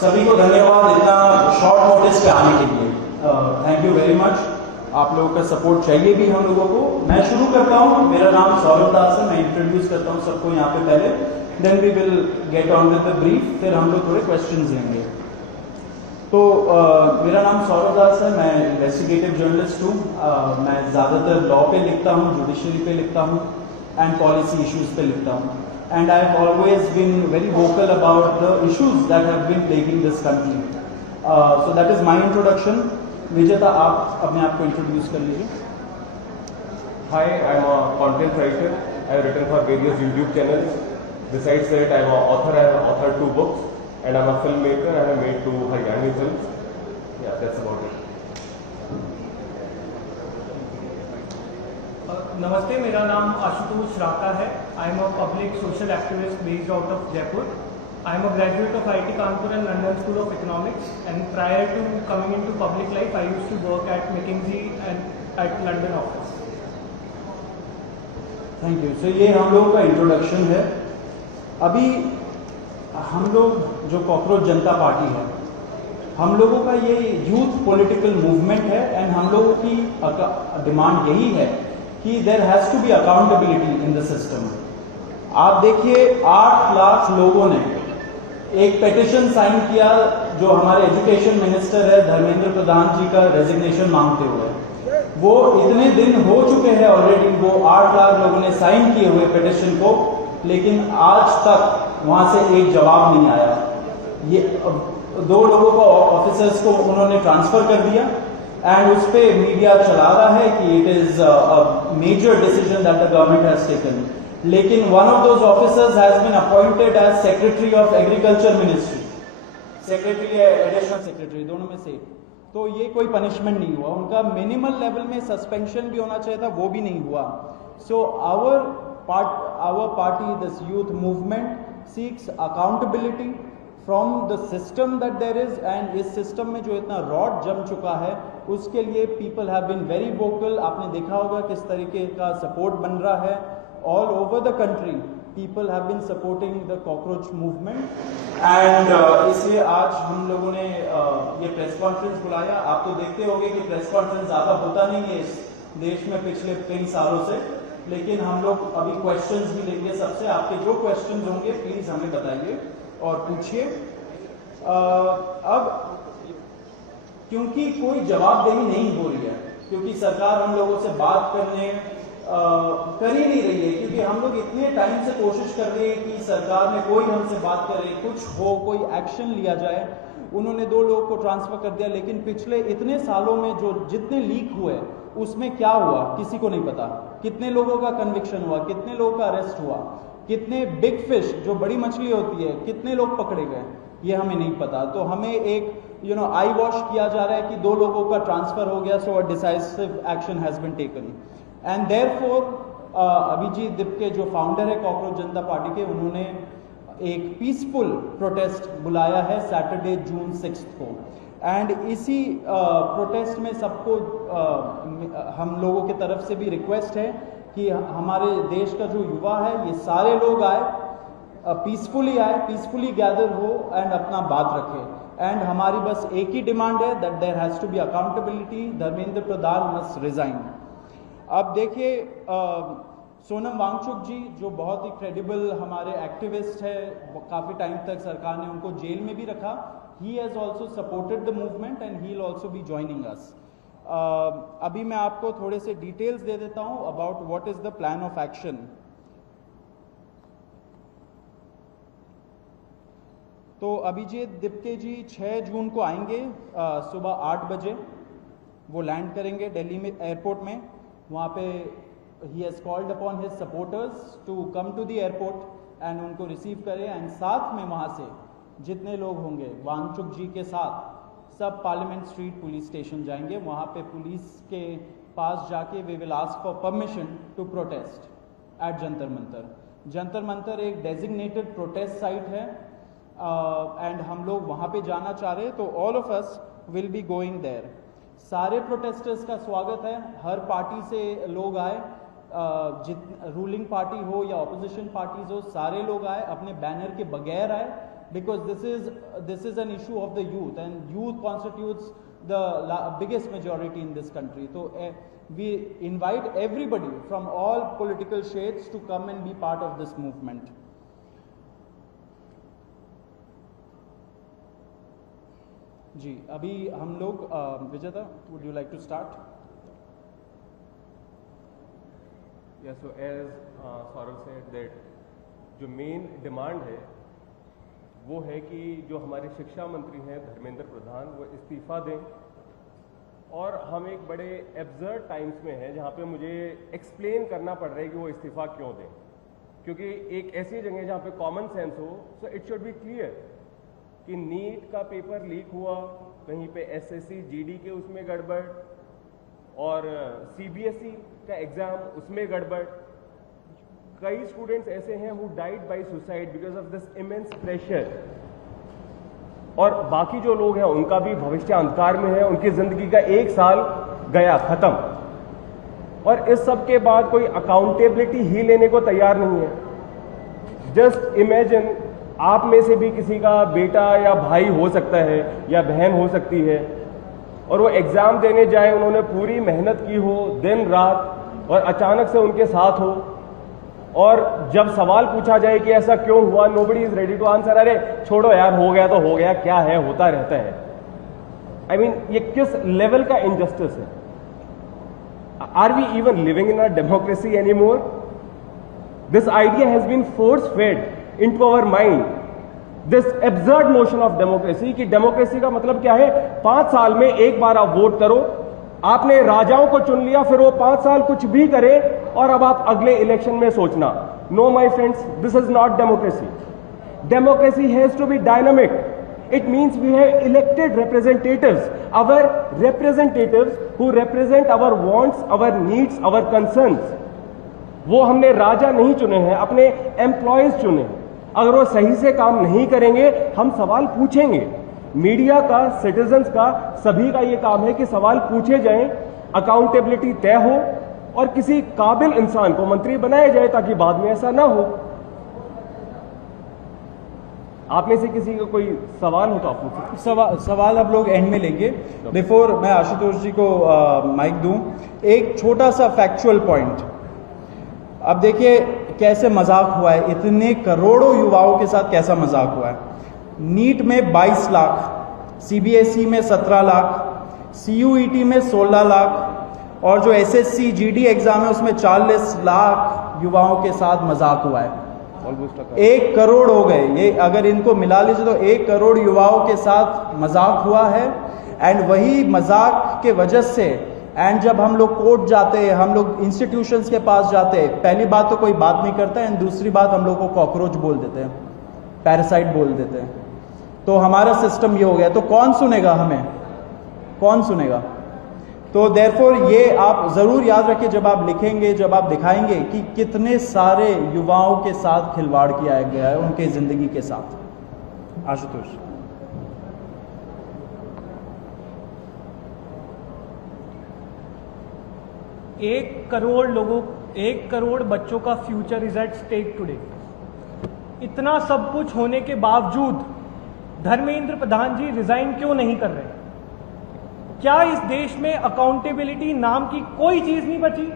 सभी को धन्यवाद इतना शॉर्ट नोटिस पे आने के लिए। Thank you very much. आप लोगों का सपोर्ट चाहिए भी हम लोगों को। मैं शुरू करता हूँ। मेरा नाम सौरभ दास है। मैं इंट्रोड्यूस करता हूँ सबको यहाँ पे पहले, then we will get on with the brief, फिर हम लोग थोड़े क्वेश्चंस लेंगे। तो मेरा नाम सौरभ दास है। मैं इन्वेस्टिगेटिव जर्नलिस्ट हूँ। मैं ज़्यादातर लॉ पे लिखता हूँ, जुडिशरी पे लिखता हूँ एंड पॉलिसी इश्यूज पे लिखता हूँ। And I have always been very vocal about the issues that have been plaguing this country. So that is my introduction. Vijeta, आप अपने आप को इंट्रोड्यूस कर लीजिए। Hi, I'm a content writer. I have written for various YouTube channels. Besides that, I'm an author. I have authored 2 books, and I'm a filmmaker. I have made 2 Haryani films. Yeah, that's about it. नमस्ते, मेरा नाम आशुतोष राका है। I am a public social activist based out of Jaipur. I am a graduate of IIT Kanpur and London School of Economics, and prior to coming into public life, I used to work at McKinsey and at London office. Thank you. So ये हम लोगों का introduction है। अभी हम लोग जो cockroach जनता party है, हम लोगों का ये यूथ पॉलिटिकल मूवमेंट है एंड हम लोगों की डिमांड यही है कि there has to be accountability in the system. आप देखिए 8 लाख लोगों ने एक पेटिशन साइन किया जो हमारे एजुकेशन मिनिस्टर है धर्मेंद्र प्रधान जी का रेजिग्नेशन मांगते हुए। वो इतने दिन हो चुके हैं ऑलरेडी, वो 8 लाख लोगों ने साइन किए हुए पेटिशन को, लेकिन आज तक वहां से एक जवाब नहीं आया। ये 2 लोगों को ऑफिसर्स को उन्होंने ट्रांसफर कर दिया एंड उस पर मीडिया चला रहा है कि it is a major decision that the government has taken. लेकिन one of those officers has been appointed as secretary of agriculture ministry, secretary या एडिशनल सेक्रेटरी, दोनों में से। तो ये कोई पनिशमेंट नहीं हुआ उनका। मिनिमल लेवल में सस्पेंशन भी होना चाहिए था, वो भी नहीं हुआ। So our party, this youth movement seeks accountability from the system that there is, and इस सिस्टम में जो इतना रॉड जम चुका है उसके लिए people have been very vocal. आपने देखा होगा किस तरीके का सपोर्ट बन रहा है all over the country. People have been supporting the cockroach movement and इसलिए आज हम लोगों ने ये प्रेस कॉन्फ्रेंस बुलाया। आप तो देखते होंगे कि प्रेस कॉन्फ्रेंस ज़्यादा होता नहीं है इस देश में पिछले कई सालों से, लेकिन हम लोग अभी क्वेश्चंस भी लेंगे सबसे। आपके जो क्वेश्चंस होंगे प्लीज हमें बताइए और पूछिए। अब क्योंकि कोई जवाबदेही नहीं हो रही है, क्योंकि सरकार हम लोगों से बात करने कर ही नहीं रही है, क्योंकि हम लोग इतने टाइम से कोशिश कर रहे हैं कि सरकार में कोई हमसे बात करे, कुछ हो, कोई एक्शन लिया जाए। उन्होंने 2 लोगों को ट्रांसफर कर दिया, लेकिन पिछले इतने सालों में जो जितने लीक हुए उसमें क्या हुआ किसी को नहीं पता। कितने लोगों का कन्विक्शन हुआ, कितने लोगों का अरेस्ट हुआ, कितने बिग फिश जो बड़ी मछली होती है कितने लोग पकड़े गए, ये हमें नहीं पता। तो हमें एक आई वॉश किया जा रहा है कि 2 लोगों का ट्रांसफर हो गया, so a decisive action has been taken. And therefore Abhijit Dipke जो फाउंडर है कॉकरोच जनता पार्टी के, उन्होंने एक पीसफुल प्रोटेस्ट बुलाया है सैटरडे जून 6 को। एंड इसी प्रोटेस्ट में सबको हम लोगों की तरफ से भी रिक्वेस्ट है कि हमारे देश का जो युवा है ये सारे लोग आए, पीसफुली आए, पीसफुली गैदर हो एंड अपना बात रखें। एंड हमारी बस एक ही डिमांड है that there has to be accountability, Dharmendra Pradhan must resign. अब देखिए सोनम वांगचुक जी जो बहुत ही क्रेडिबल हमारे एक्टिविस्ट है, काफ़ी टाइम तक सरकार ने उनको जेल में भी रखा। He has also supported the movement and he will also be joining us. अभी मैं आपको थोड़े से डिटेल्स दे देता हूँ about what is the plan of action. तो अभिजीत दिपके जी 6 जून को आएंगे सुबह 8 बजे। वो लैंड करेंगे दिल्ली में एयरपोर्ट में। वहाँ पे ही has called upon his supporters to come to the airport and उनको रिसीव करें। एंड साथ में वहाँ से जितने लोग होंगे वांगचुक जी के साथ सब पार्लियामेंट स्ट्रीट पुलिस स्टेशन जाएंगे। वहाँ पे पुलिस के पास जाके we will ask for permission to protest at Jantar Mantar. Jantar Mantar एक डेजिग्नेटेड प्रोटेस्ट साइट है एंड हम लोग वहाँ पे जाना चाह रहे हैं, तो all of us will be going there. सारे प्रोटेस्टर्स का स्वागत है, हर पार्टी से लोग आए, रूलिंग पार्टी हो या ऑपोजिशन पार्टीज हो, सारे लोग आए, अपने बैनर के बगैर आए। because this is an issue of the youth, and youth constitutes the biggest majority in this country. So we invite everybody from all political shades to come and be part of this movement. जी, अभी हम लोग विजेता, would you like to start? Yeah, so as Saurav said that जो main demand है वो है कि जो हमारे शिक्षा मंत्री हैं धर्मेंद्र प्रधान, वो इस्तीफा दें। और हम एक बड़े एब्सर्ड टाइम्स में हैं जहाँ पे मुझे एक्सप्लेन करना पड़ रहा है कि वो इस्तीफा क्यों दें, क्योंकि एक ऐसी जगह जहाँ पे कॉमन सेंस हो, so it should be clear कि नीट का पेपर लीक हुआ, कहीं पे एसएससी जीडी के उसमें गड़बड़, और सीबीएसई का एग्जाम उसमें गड़बड़। कई स्टूडेंट्स ऐसे हैं who died by suicide because of this immense pressure, और बाकी जो लोग हैं उनका भी भविष्य अंधकार में है, उनकी जिंदगी का एक साल गया खत्म, और इस सब के बाद कोई अकाउंटेबिलिटी ही लेने को तैयार नहीं है। जस्ट इमेजिन, आप में से भी किसी का बेटा या भाई हो सकता है या बहन हो सकती है, और वो एग्जाम देने जाए, उन्होंने पूरी मेहनत की हो दिन रात, और अचानक से उनके साथ हो, और जब सवाल पूछा जाए कि ऐसा क्यों हुआ, nobody is ready to answer. अरे छोड़ो यार, हो गया तो हो गया, क्या है, होता रहता है। आई मीन, ये किस लेवल का इनजस्टिस है? Are we even living in a democracy any more? This idea has been force fed into our mind, this absurd notion of democracy कि डेमोक्रेसी का मतलब क्या है? 5 साल में एक बार आप वोट करो, आपने राजाओं को चुन लिया, फिर वो 5 साल कुछ भी करे, और अब आप अगले इलेक्शन में सोचना। No my friends, this is not democracy. Democracy has to be dynamic. It means we have elected representatives, our representatives who represent our wants, our needs, our concerns. वो हमने राजा नहीं चुने हैं, अपने एम्प्लॉयज चुने हैं। अगर वो सही से काम नहीं करेंगे, हम सवाल पूछेंगे। मीडिया का, सिटीजन्स का, सभी का ये काम है कि सवाल पूछे जाएं, अकाउंटेबिलिटी तय हो, और किसी काबिल इंसान को मंत्री बनाया जाए ताकि बाद में ऐसा ना हो। आप में से किसी का कोई सवाल हो तो आप पूछें। सवाल अब लोग एंड में लेंगे। बिफोर मैं आशुतोष जी को माइक दूं, एक छोटा सा फैक्चुअल पॉइंट। अब देखिए कैसे मजाक हुआ है, इतने करोड़ों युवाओं के साथ कैसा मजाक हुआ है। नीट में 22 लाख, सीबीएसई में 17 लाख, सीयूईटी में 16 लाख, और जो एसएससी जीडी एग्जाम है उसमें 40 लाख युवाओं के साथ मजाक हुआ है। 1 करोड़ हो गए ये, अगर इनको मिला लीजिए तो 1 करोड़ युवाओं के साथ मजाक हुआ है। एंड वही मजाक के वजह से, एंड जब हम लोग कोर्ट जाते हैं, हम लोग इंस्टीट्यूशंस के पास जाते हैं, पहली बात तो कोई बात नहीं करता है, एंड दूसरी बात हम लोग को कॉकरोच बोल देते हैं, पैरासाइट बोल देते हैं। तो हमारा सिस्टम ये हो गया, तो कौन सुनेगा हमें? कौन सुनेगा? तो देयरफॉर ये आप जरूर याद रखिए जब आप लिखेंगे, जब आप दिखाएंगे कि कितने सारे युवाओं के साथ खिलवाड़ किया गया है, उनके जिंदगी के साथ। आशुतोष। 1 करोड़ लोगों, 1 करोड़ बच्चों का future is at stake today. इतना सब कुछ होने के बावजूद धर्मेंद्र प्रधान जी रिजाइन क्यों नहीं कर रहे? क्या इस देश में अकाउंटेबिलिटी नाम की कोई चीज नहीं बची?